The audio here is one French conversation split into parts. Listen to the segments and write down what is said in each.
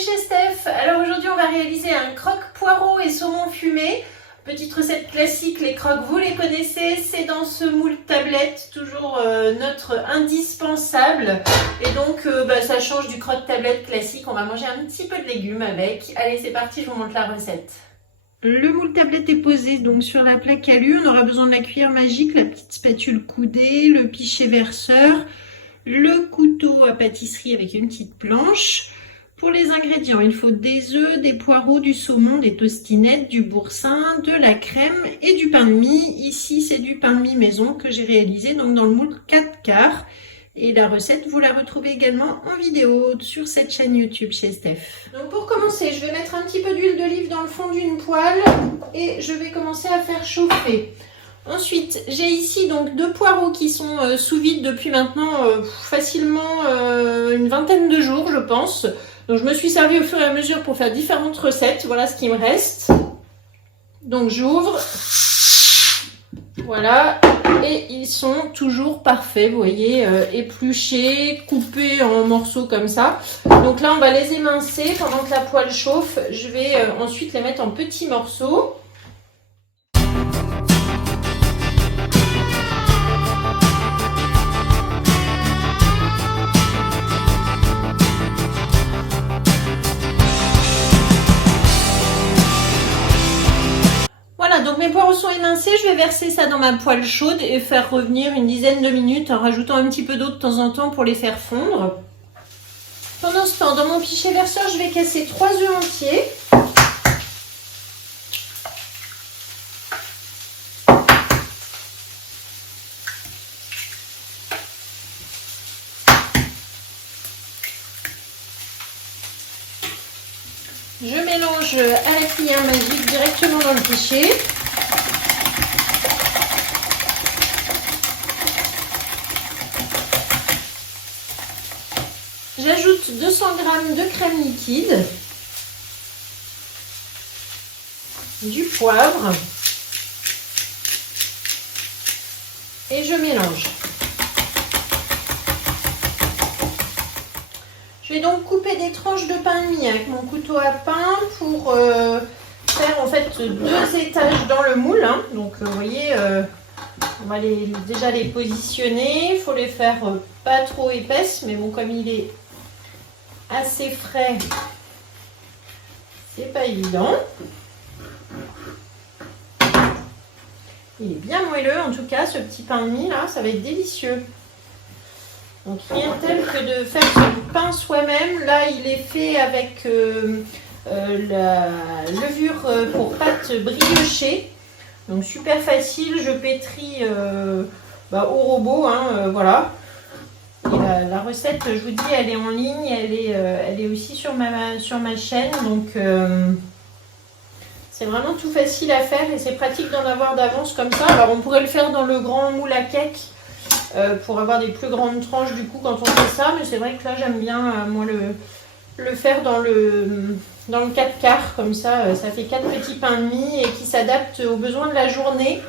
chez Steph. Alors aujourd'hui on va réaliser un croque poireau et saumon fumé. Petite recette classique, les croques vous les connaissez, c'est dans ce moule tablette, toujours notre indispensable. Et donc ça change du croque tablette classique, on va manger un petit peu de légumes avec. Allez c'est parti, je vous montre la recette. Le moule tablette est posé donc sur la plaque alu, on aura besoin de la cuillère magique, la petite spatule coudée, le pichet verseur, le couteau à pâtisserie avec une petite planche. Pour les ingrédients, il faut des œufs, des poireaux, du saumon, des tostinettes, du boursin, de la crème et du pain de mie. Ici, c'est du pain de mie maison que j'ai réalisé donc dans le moule 4 quarts. Et la recette, vous la retrouvez également en vidéo sur cette chaîne YouTube chez Steph. Donc pour commencer, je vais mettre un petit peu d'huile d'olive dans le fond d'une poêle et je vais commencer à faire chauffer. Ensuite, j'ai ici donc 2 poireaux qui sont sous vide depuis maintenant facilement une vingtaine de jours, je pense. Donc je me suis servi au fur et à mesure pour faire différentes recettes. Voilà ce qui me reste. Donc j'ouvre. Voilà. Et ils sont toujours parfaits, vous voyez, épluchés, coupés en morceaux comme ça. Donc là, on va les émincer pendant que la poêle chauffe. Je vais ensuite les mettre en petits morceaux. Donc mes poireaux sont émincés, je vais verser ça dans ma poêle chaude et faire revenir une dizaine de minutes en rajoutant un petit peu d'eau de temps en temps pour les faire fondre. Pendant ce temps, dans mon pichet verseur, je vais casser 3 œufs entiers. Je mélange à la cuillère magique directement dans le pichet. J'ajoute 200 g de crème liquide, du poivre et je mélange. Je vais donc couper des tranches de pain de mie avec mon couteau à pain pour faire en fait 2 étages dans le moule. Hein. Donc vous voyez, on va déjà les positionner. Il faut les faire pas trop épaisses, mais bon, comme il est assez frais, c'est pas évident. Il est bien moelleux en tout cas, ce petit pain de mie là, ça va être délicieux. Donc rien de tel que de faire son pain soi-même. Là il est fait avec la levure pour pâte briochée. Donc super facile, je pétris au robot, hein, voilà. Et la recette, je vous dis, elle est en ligne, elle est aussi sur ma chaîne. Donc c'est vraiment tout facile à faire et c'est pratique d'en avoir d'avance comme ça. Alors on pourrait le faire dans le grand moule à cake. Pour avoir des plus grandes tranches du coup quand on fait ça, mais c'est vrai que là j'aime bien moi le faire dans le 4 quarts comme ça, ça fait 4 petits pains de mie et qui s'adaptent aux besoins de la journée.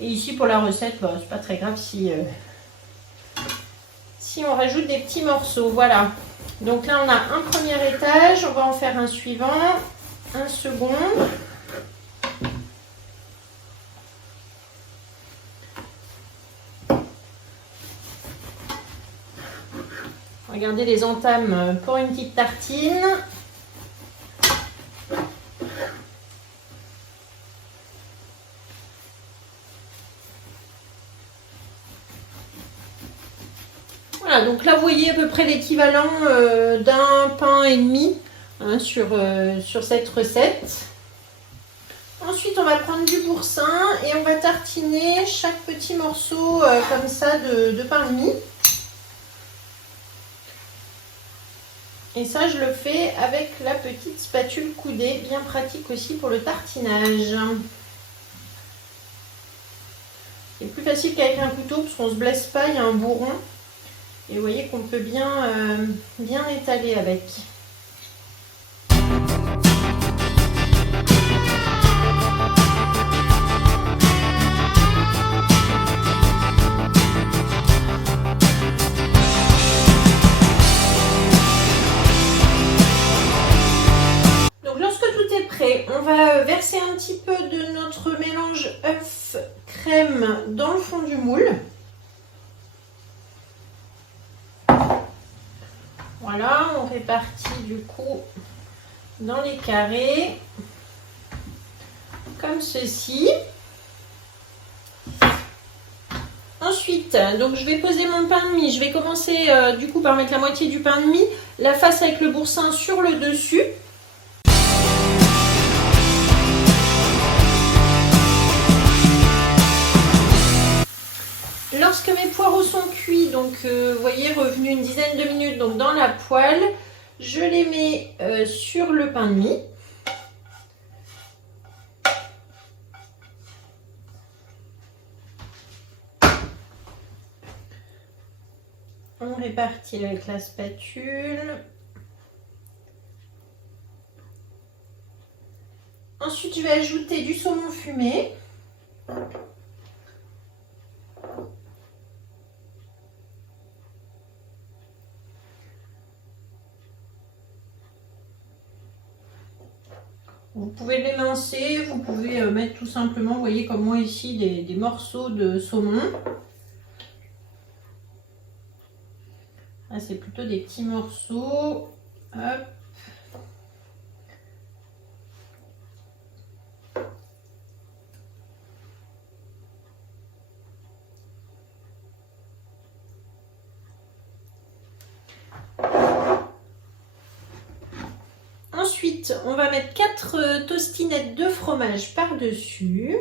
Et ici pour la recette, c'est pas très grave si on rajoute des petits morceaux. Voilà, donc là on a un premier étage, on va en faire un suivant, un second. Regardez les entames pour une petite tartine. Voilà, donc là vous voyez à peu près l'équivalent d'un pain et demi hein, sur cette recette. Ensuite on va prendre du boursin et on va tartiner chaque petit morceau comme ça de pain de mie. Et ça, je le fais avec la petite spatule coudée, bien pratique aussi pour le tartinage. C'est plus facile qu'avec un couteau parce qu'on ne se blesse pas, il y a un bourron. Et vous voyez qu'on peut bien étaler avec. va verser un petit peu de notre mélange œuf crème dans le fond du moule. Voilà, on répartit du coup dans les carrés, comme ceci. Ensuite, donc je vais poser mon pain de mie. Je vais commencer du coup par mettre la moitié du pain de mie, la face avec le boursin sur le dessus. Lorsque mes poireaux sont cuits, donc vous voyez, revenus une dizaine de minutes donc dans la poêle, je les mets sur le pain de mie. On répartit avec la spatule. Ensuite, je vais ajouter du saumon fumé. Vous pouvez l'émincer, vous pouvez mettre tout simplement, vous voyez comme moi ici, des morceaux de saumon. Là, c'est plutôt des petits morceaux. Hop. Ensuite, on va mettre 4 tostinettes de fromage par-dessus.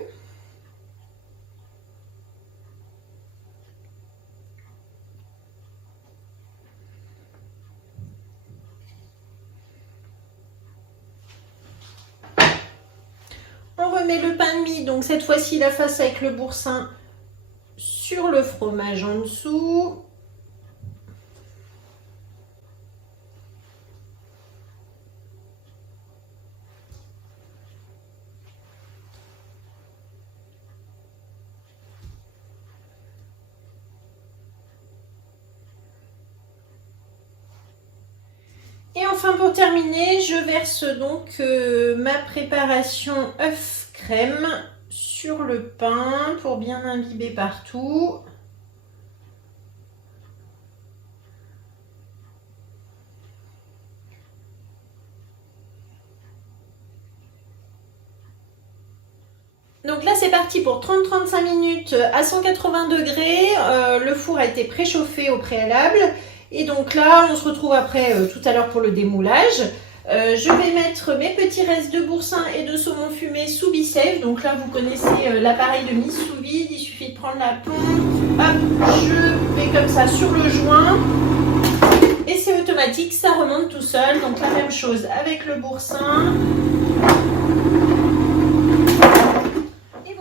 On remet le pain de mie, donc cette fois-ci la face avec le boursin sur le fromage en dessous. Et enfin pour terminer, je verse donc ma préparation œuf crème sur le pain pour bien imbiber partout. Donc là c'est parti pour 30-35 minutes à 180 degrés. Le four a été préchauffé au préalable. Et donc là, on se retrouve après tout à l'heure pour le démoulage. Je vais mettre mes petits restes de boursin et de saumon fumé sous bisaïve. Donc là, vous connaissez l'appareil de mise sous vide. Il suffit de prendre la pompe. Hop, je mets comme ça sur le joint. Et c'est automatique, ça remonte tout seul. Donc la même chose avec le boursin.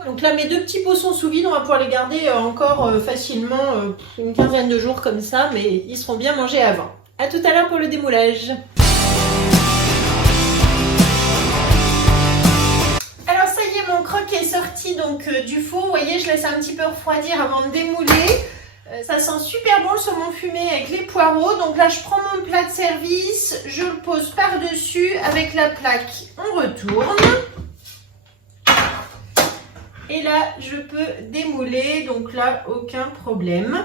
Donc là, mes 2 petits pots sont sous vide, on va pouvoir les garder encore facilement une quinzaine de jours comme ça, mais ils seront bien mangés avant. A tout à l'heure pour le démoulage. Alors ça y est, mon croque est sorti donc du four. Vous voyez, je laisse un petit peu refroidir avant de démouler. Ça sent super bon le saumon fumé avec les poireaux. Donc là, je prends mon plat de service, je le pose par-dessus avec la plaque. On retourne. Et là, je peux démouler, donc là, aucun problème.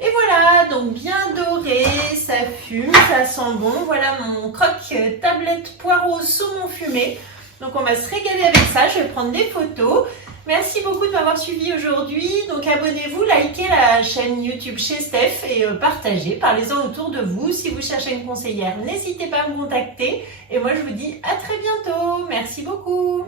Et voilà, donc bien doré, ça fume, ça sent bon. Voilà mon croque tablette poireau saumon fumé. Donc on va se régaler avec ça, je vais prendre des photos. Merci beaucoup de m'avoir suivi aujourd'hui. Donc abonnez-vous, likez la chaîne YouTube chez Steph et partagez, parlez-en autour de vous. Si vous cherchez une conseillère, n'hésitez pas à me contacter. Et moi, je vous dis à très bientôt. Merci beaucoup.